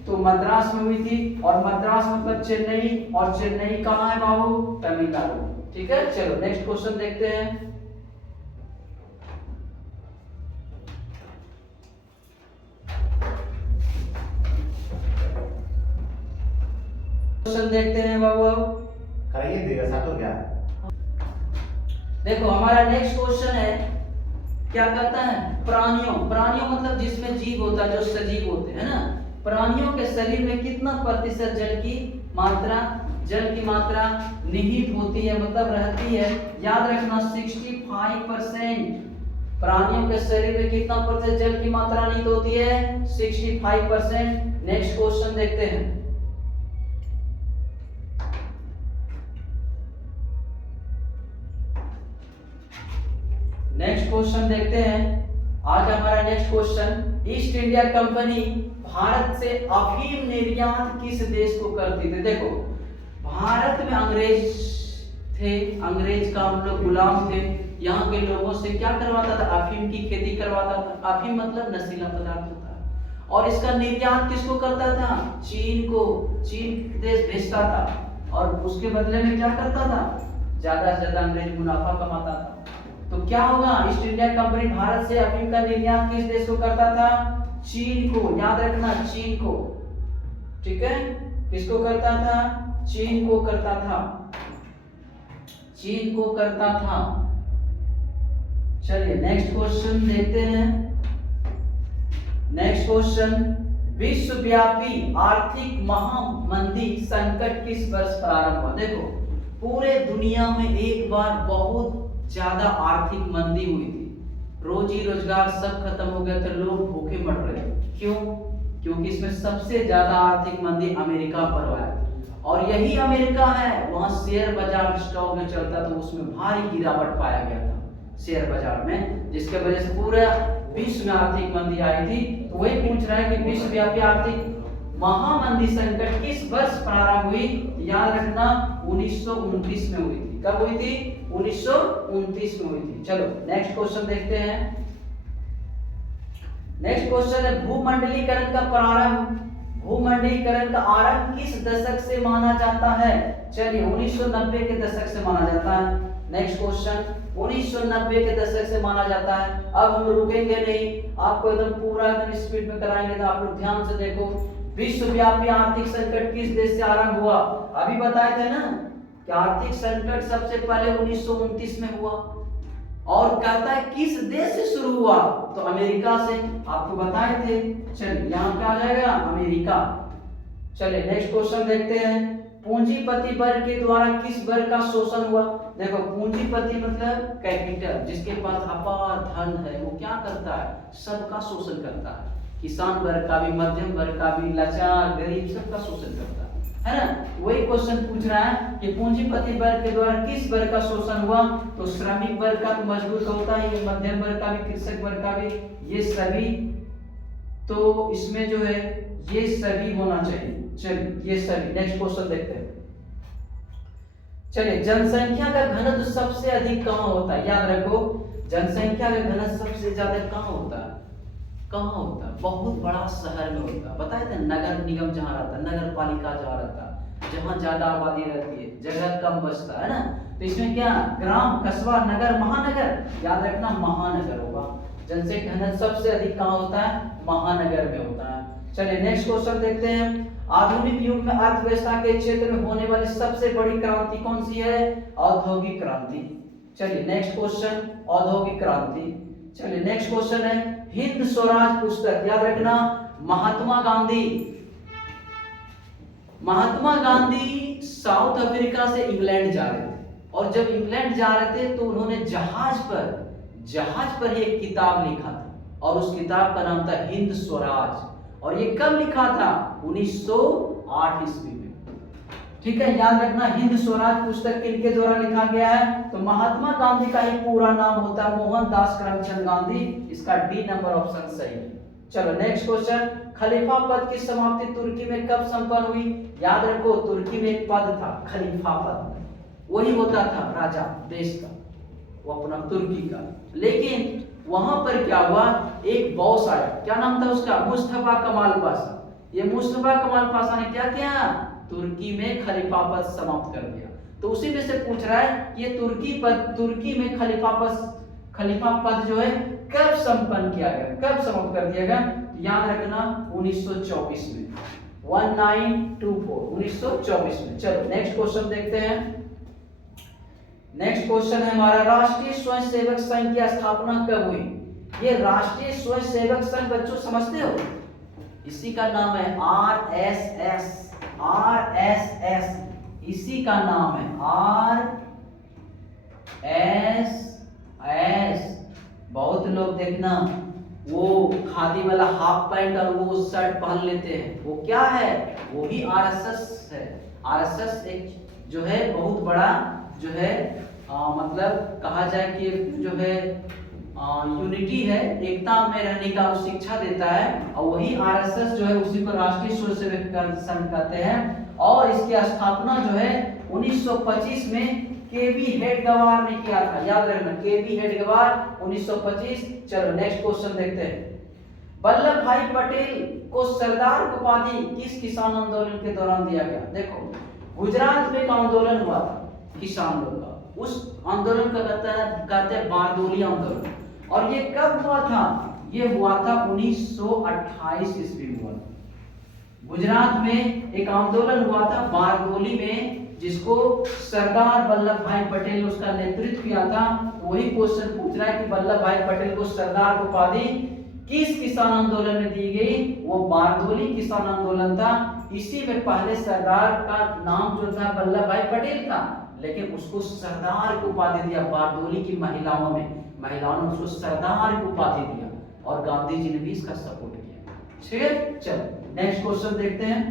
तो मद्रास में हुई थी, और मद्रास मतलब चेन्नई, और चेन्नई कहाँ है बाबू? तमिलनाडु। ठीक है, चलो नेक्स्ट क्वेश्चन देखते हैं। क्वेश्चन देखते हैं बाबू। कराइए देगा साथ हो क्या। देखो हमारा नेक्स्ट क्वेश्चन है, क्या कहता है, प्राणियों मतलब जिसमें जीव होता है, जो सजीव होते हैं ना, प्राणियों के शरीर में कितना प्रतिशत जल की मात्रा निहित होती है, मतलब रहती है। याद रखना 65%। प्राणियों के शरीर में कितना प्रतिशत जल की मात्रा निहित होती है, 65%। नेक्स्ट क्वेश्चन देखते हैं। नेक्स्ट क्वेश्चन देखते हैं। आज हमारा next question, east India company Bharat से अफीम निर्यात किस देश को करती थी। देखो भारत में अंग्रेज थे, अंग्रेज का हम लोग गुलाम थे, यहाँ के लोगों से क्या करवाता था, अफीम की खेती करवाता था। अफीम मतलब नशीला पदार्थ होता है, और इसका निर्यात किसको करता था, चीन को। चीन देश भेजता था, और उसके बदले में क्या करता था, ज्यादा से ज्यादा अंग्रेज मुनाफा कमाता था। तो क्या होगा, ईस्ट इंडिया कंपनी भारत से अफीम का निर्यात किस देश को करता था, चीन को। याद रखना चीन को, ठीक है, किसको करता था, चीन को करता था, चीन को करता था। चलिए नेक्स्ट क्वेश्चन देखते हैं। नेक्स्ट क्वेश्चन, विश्वव्यापी आर्थिक महामंदी संकट किस वर्ष प्रारंभ हुआ। देखो पूरे दुनिया में एक बार बहुत ज्यादा आर्थिक मंदी हुई थी, रोजी रोजगार सब खत्म हो गया था, लोग भूखे मर रहे। क्यों, क्योंकि इसमें सबसे ज्यादा आर्थिक मंदी अमेरिका पर आया, और यही अमेरिका है वहां शेयर बाजार स्टॉक में चलता, तो उसमें भारी गिरावट पाया गया था शेयर बाजार में, जिसके वजह से पूरा विश्व में आर्थिक मंदी आई थी। तो वही पूछ रहा है कि विश्वव्यापी आर्थिक महामंदी संकट किस वर्ष प्रारंभ हुई। याद रखना 1929 में हुई थी। कब हुई थी, 1929 में हुई थी। चलो नेक्स्ट क्वेश्चन देखते हैं। नेक्स्ट क्वेश्चन है, भूमंडलीकरण का प्रारंभ, भूमंडलीकरण का आरंभ किस दशक से माना जाता है। चलिए 1990 के दशक से माना जाता है। नेक्स्ट क्वेश्चन, 1990 के दशक से माना जाता है। अब हम रुकेंगे नहीं, आपको एकदम पूरा एकदम स्पीड में कराएंगे, तो आप लोग ध्यान से देखो। विश्वव्यापी आर्थिक संकट किस देश से आरंभ हुआ, अभी बताए थे ना कि आर्थिक संकट सबसे पहले 1929 में हुआ, और कहता है किस देश से शुरू हुआ, तो अमेरिका से, आपको बताए थे। चलिए यहाँ पे आ जाएगा अमेरिका। चलिए नेक्स्ट क्वेश्चन देखते हैं, पूंजीपति वर्ग के द्वारा किस वर्ग का शोषण हुआ। देखो पूंजीपति मतलब कैपिटल, जिसके पास अपार धन है, वो क्या करता है, सबका शोषण करता है, किसान वर्ग का भी, मध्यम वर्ग का भी, लाचार गरीब सबका शोषण करता है ना। वही क्वेश्चन पूछ रहा है कि पूंजीपति वर्ग के द्वारा किस वर्ग का शोषण हुआ, तो श्रमिक वर्ग का, तो मजदूर का होता है, ये मध्यम वर्ग का भी, कृषक वर्ग का भी, ये सभी, तो इसमें जो है ये सभी होना चाहिए। चलिए ये सभी। नेक्स्ट क्वेश्चन देखते हैं। चलिए जनसंख्या का घनत्व सबसे अधिक कहाँ होता है। याद रखो जनसंख्या का घनत्व सबसे ज्यादा कहाँ होता है, कहाँ होता है, बहुत बड़ा शहर में होता है। बताए थे नगर निगम जहाँ रहता है, नगर पालिका जहाँ रहता है, जहाँ ज्यादा आबादी रहती है, जगह कम बचता है ना। तो इसमें क्या, ग्राम, कस्बा, नगर, महानगर, याद रखना महानगर होगा। जनसंख्या घनत्व सबसे अधिक कहाँ होता है, महानगर में होता है। चलिए नेक्स्ट क्वेश्चन देखते हैं। आधुनिक युग में अर्थव्यवस्था के क्षेत्र में होने वाली सबसे बड़ी क्रांति कौन सी है, औद्योगिक क्रांति। चलिए नेक्स्ट क्वेश्चन, औद्योगिक क्रांति। चलिए नेक्स्ट क्वेश्चन है, हिंद स्वराज पुस्तक, याद रखना महात्मा गांधी, महात्मा गांधी साउथ अफ्रीका से इंग्लैंड जा रहे थे, और जब इंग्लैंड जा रहे थे तो उन्होंने जहाज पर एक किताब लिखा था, और उस किताब का नाम था हिंद स्वराज। और ये कब लिखा था, 1908 ईस्वी में। ठीक है, याद रखना हिंद स्वराज पुस्तक किनके द्वारा लिखा गया है, तो महात्मा गांधी का ही पूरा नाम होता है मोहनदास करमचंद गांधी। इसका डी नंबर ऑप्शन सही है। चलो नेक्स्ट क्वेश्चन, खलीफा पद की समाप्ति तुर्की में कब संपन्न हुई। याद रखो तुर्की में एक पद था खलीफा पद, वही होता था राजा देश का, वो अपना तुर्की का। लेकिन वहां पर क्या हुआ, एक बॉस आया, क्या नाम था उसका, मुस्तफा कमाल पाशा। ये मुस्तफा कमाल पाशा ने क्या किया, तुर्की में खलीफा पद समाप्त कर दिया। तो उसी में से पूछ रहा है ये तुर्की में खलीफा पद जो है कब संपन्न किया गया, कब समाप्त कर दिया गया। याद रखना 1924 में। 1924 में। चलो नेक्स्ट क्वेश्चन देखते हैं। नेक्स्ट क्वेश्चन है हमारा, राष्ट्रीय स्वयंसेवक संघ की स्थापना कब हुई? ये राष्ट्रीय स्वयंसेवक संघ बच्चों समझते हो, इसी का नाम है आरएसएस। आरएसएस इसी का नाम है आरएसएस। बहुत लोग देखना वो खादी वाला हाफ पैंट और वो शर्ट पहन लेते हैं, वो क्या है? वो भी आरएसएस है। आरएसएस एक जो है बहुत बड़ा जो है मतलब कहा जाए कि जो है यूनिटी है, एकता में रहने का वो शिक्षा देता है, और वही आरएसएस जो है उसी को राष्ट्रीय स्वयंसेवक संघ कहते हैं। और इसकी स्थापना जो है 1925 में केबी हेडगेवार ने किया था, याद रखना केबी हेडगेवार 1925। चलो नेक्स्ट क्वेश्चन देखते हैं। वल्लभ भाई पटेल को सरदार की उपाधि किस किसान आंदोलन के दौरान दिया गया? देखो गुजरात में एक आंदोलन हुआ था किसान लोग का, उस आंदोलन का कहते हैं बारदोली आंदोलन। और ये कब हुआ था? ये हुआ था 1928 ईस्वी में हुआ था। गुजरात में एक आंदोलन हुआ था बारदोली में, जिसको सरदार वल्लभ भाई पटेल ने उसका नेतृत्व किया था। वही क्वेश्चन पूछ रहा है कि वल्लभ भाई पटेल को सरदार की उपाधि किस किसान आंदोलन में दी गई? वो बारदोली किसान आंदोलन था। इसी में पहले सरदार का नाम जो था वल्लभ भाई पटेल था, लेकिन उसको सरदार की उपाधि दिया। बारदोली की महिलाओं ने उसको सरदार की उपाधि दिया, और गांधी जी ने भी इसका सपोर्ट किया। ठीक है, चलो नेक्स्ट क्वेश्चन देखते हैं।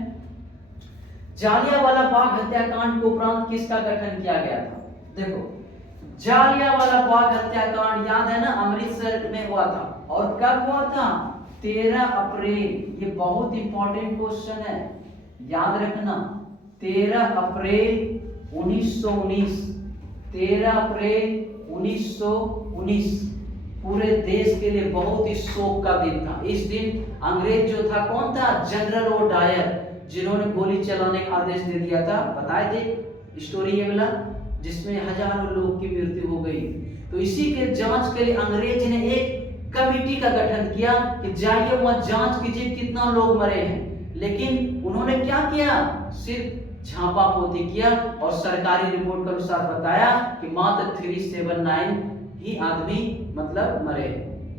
जालियांवाला बाग हत्याकांड के उपरांत किसका गठन किया गया था? देखो जालियांवाला बाग हत्याकांड याद है ना, अमृतसर में हुआ था। और कब हुआ था? 13 अप्रैल। ये बहुत इंपॉर्टेंट क्वेश्चन है, याद रखना। 13 अप्रैल 1919। 13 अप्रैल 1919 पूरे देश के लिए बहुत ही शोक का दिन था। इस दिन अंग्रेज जो था, कौन था? जनरल ओ डायर, जिन्होंने गोली चलाने का आदेश दे दिया था। बताए थे स्टोरी ये वाला, जिसमें हजारों लोग की मृत्यु हो गई। तो इसी के जांच के लिए अंग्रेज ने एक कमेटी का गठन किया कि जाइए वहां जांच कीजिए कितना लोग मरे हैं। लेकिन उन्होंने क्या किया? सिर्फ छापापोती किया, और सरकारी रिपोर्ट के अनुसार बताया कि मात्र 379 ही आदमी मतलब मरे,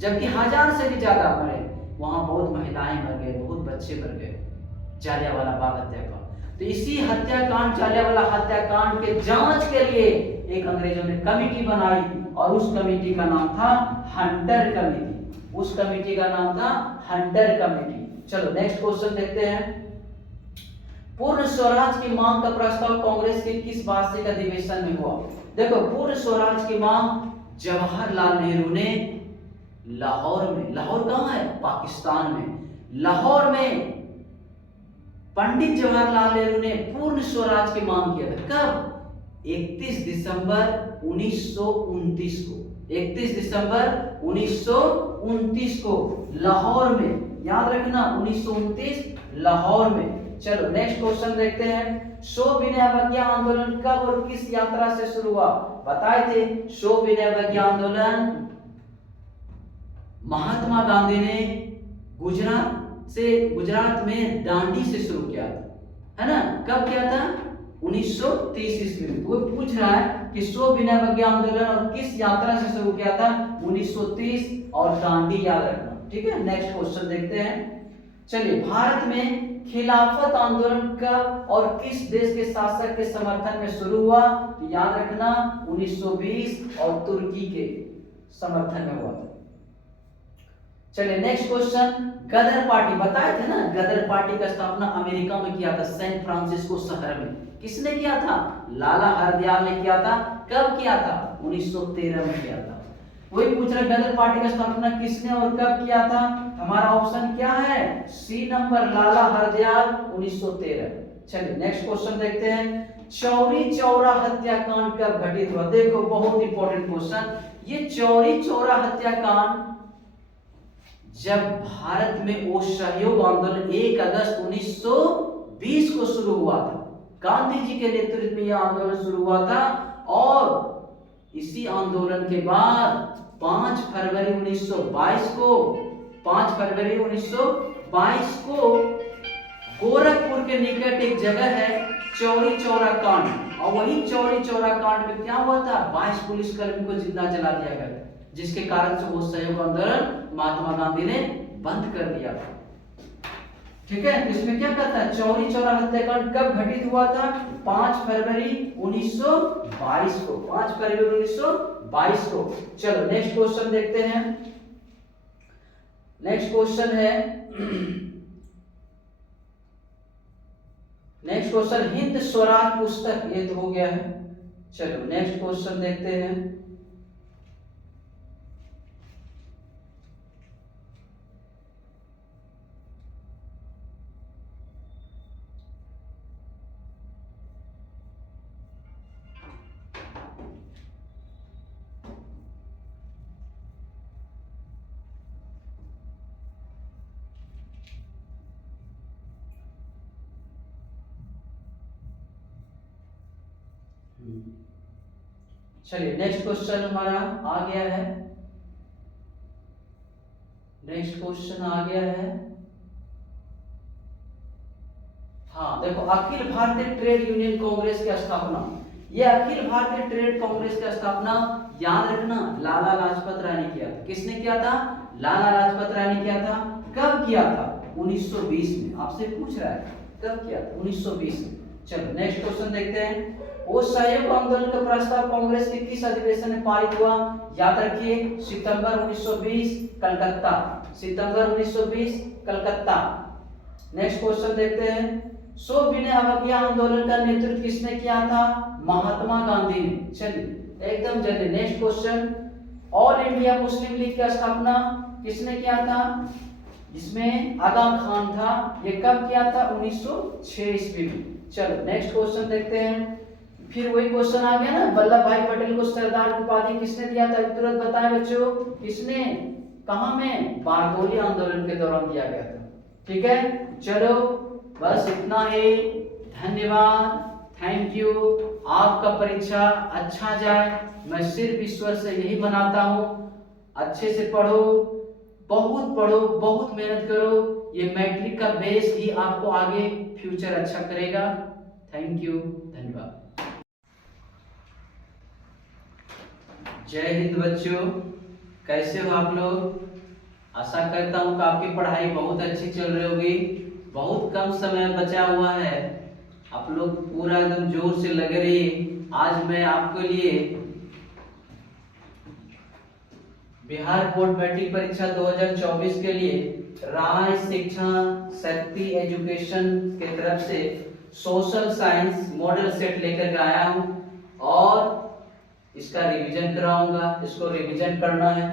जबकि 1000 से भी ज्यादा मरे। वहां बहुत महिलाएं मर गए, बहुत बच्चे मर गए। जालियांवाला बाग हत्याकांड। तो इसी हत्याकांड, जालियांवाला हत्याकांड के जांच के लिए एक अंग्रेजों ने कमेटी बनाई, और उस कमेटी का नाम था हंटर कमेटी। उस कमेटी का नाम था हंटर कमेटी। चलो नेक्स्ट क्वेश्चन देखते हैं। पूर्ण स्वराज की मांग का प्रस्ताव कांग्रेस के किस वार्षिक अधिवेशन में हुआ? देखो पूर्ण स्वराज की मांग जवाहरलाल नेहरू ने लाहौर में, लाहौर कहां है? पाकिस्तान में। लाहौर में पंडित जवाहरलाल नेहरू ने पूर्ण स्वराज की मांग किया था। कब? 31 दिसंबर 1929 को। 31 दिसंबर 1929 को लाहौर में, याद रखना 1929 लाहौर में। चलो नेक्स्ट क्वेश्चन देखते हैं। शो विनय अवज्ञा आंदोलन कब और किस यात्रा से शुरू हुआ? बताए थे शो विनय अवज्ञा आंदोलन महात्मा गांधी ने गुजरात में दांडी से शुरू किया था, है ना? कब किया था? 1930 ईस्वी में। वो पूछ रहा है कि शो विनय अवज्ञा आंदोलन और किस यात्रा से शुरू किया था? 1930 और दांडी, याद रखना। ठीक है, नेक्स्ट क्वेश्चन देखते हैं। चलिए, भारत में खिलाफत आंदोलन कब और किस देश के शासक के समर्थन में शुरू हुआ? तो याद रखना 1920 और तुर्की के समर्थन में हुआ था। चलिए नेक्स्ट क्वेश्चन। गदर पार्टी, बताए थे ना, गदर पार्टी का स्थापना अमेरिका में किया था, सैन फ्रांसिस्को शहर में। किसने किया था? लाला हरदयाल ने किया था। कब किया था? 1913 में किया था। वही पूछ रहा, गदर पार्टी का स्थापना किसने और कब किया था? हमारा ऑप्शन क्या है? सी नंबर, लाला हरदयाल 1913। चलिए नेक्स्ट क्वेश्चन देखते हैं। चौरी चौरा हत्याकांड कब घटित हुआ? देखो बहुत इंपॉर्टेंट क्वेश्चन। ये चौरी चौरा हत्याकांड जब भारत में वो सहयोग आंदोलन 1 अगस्त 1920 को शुरू हुआ था। गांधी जी के नेतृत्व में यह आंदोलन शुरू हुआ था, और इसी आंदोलन के बाद 5 फरवरी 1922 को गोरखपुर के निकट एक जगह है चौरी चौरा कांड, और वही चौरी चौरा कांड में क्या हुआ था, 22 पुलिसकर्मी को जिंदा जला दिया गया, जिसके कारण से वो सहयोग आंदोलन महात्मा गांधी ने बंद कर दिया था। ठीक है, इसमें क्या कहता है, चौरी चौरा हत्याकांड कब घटित हुआ था, 5 फरवरी 1922 को, 5 फरवरी 1922 को। चलो नेक्स्ट क्वेश्चन देखते हैं। नेक्स्ट क्वेश्चन है, नेक्स्ट क्वेश्चन हिंद स्वराज पुस्तक, ये तो हो गया है। चलो नेक्स्ट क्वेश्चन देखते हैं। चलिए नेक्स्ट क्वेश्चन हमारा आ गया है। नेक्स्ट क्वेश्चन आ गया है। हाँ देखो, अखिल भारतीय ट्रेड यूनियन कांग्रेस की स्थापना, ये अखिल भारतीय ट्रेड कांग्रेस की स्थापना याद रखना लाला लाजपत राय ने किया था। किसने किया था, लाला लाजपत राय ने किया था। कब किया था, 1920 में। आपसे पूछ रहा है कब किया था, 1920 में। चलो नेक्स्ट क्वेश्चन देखते हैं। वो सहयोग आंदोलन का प्रस्ताव कांग्रेस के किस अधिवेशन में पारित हुआ, याद रखिए सितंबर 1920 कलकत्ता, सितंबर 1920 कलकत्ता। नेक्स्ट क्वेश्चन देखते हैं। सो विनय अवज्ञा आंदोलन का नेतृत्व किसने किया था, महात्मा गांधी ने। चलिए एकदम जल्दी next question. All India Muslim league की स्थापना किसने किया था, जिसमें आगा खान था। ये कब किया था, 1906 ईस्वी में। चलो नेक्स्ट क्वेश्चन देखते हैं। फिर वही क्वेश्चन आ गया ना, वल्लभ भाई पटेल को सरदार की उपाधि किसने दिया था, तुरंत बताएं बच्चों, किसने, कहां में, बारडोली आंदोलन के दौरान दिया गया था। ठीक है, चलो बस इतना ही। धन्यवाद, थैंक यू। आपका परीक्षा अच्छा जाए, मैं सिर्फ ईश्वर से यही मनाता हूँ। अच्छे से पढ़ो, बहुत मेहनत करो। ये मैट्रिक का बेस ही आपको आगे फ्यूचर अच्छा करेगा। थैंक यू, धन्यवाद। जय हिंद बच्चों, कैसे हो आप लोग। आशा करता हूँ कि आपकी पढ़ाई बहुत अच्छी चल रही होगी। बहुत कम समय बचा हुआ है, आप लोग पूरा एकदम जोर से लगे रहिए। आज मैं आपके लिए बिहार बोर्ड मैट्रिक परीक्षा 2024 के लिए राय शिक्षा शक्ति एजुकेशन के तरफ से सोशल साइंस मॉडल सेट लेकर के आया हूँ, और इसका रिवीजन कराऊंगा। इसको रिवीजन करना है।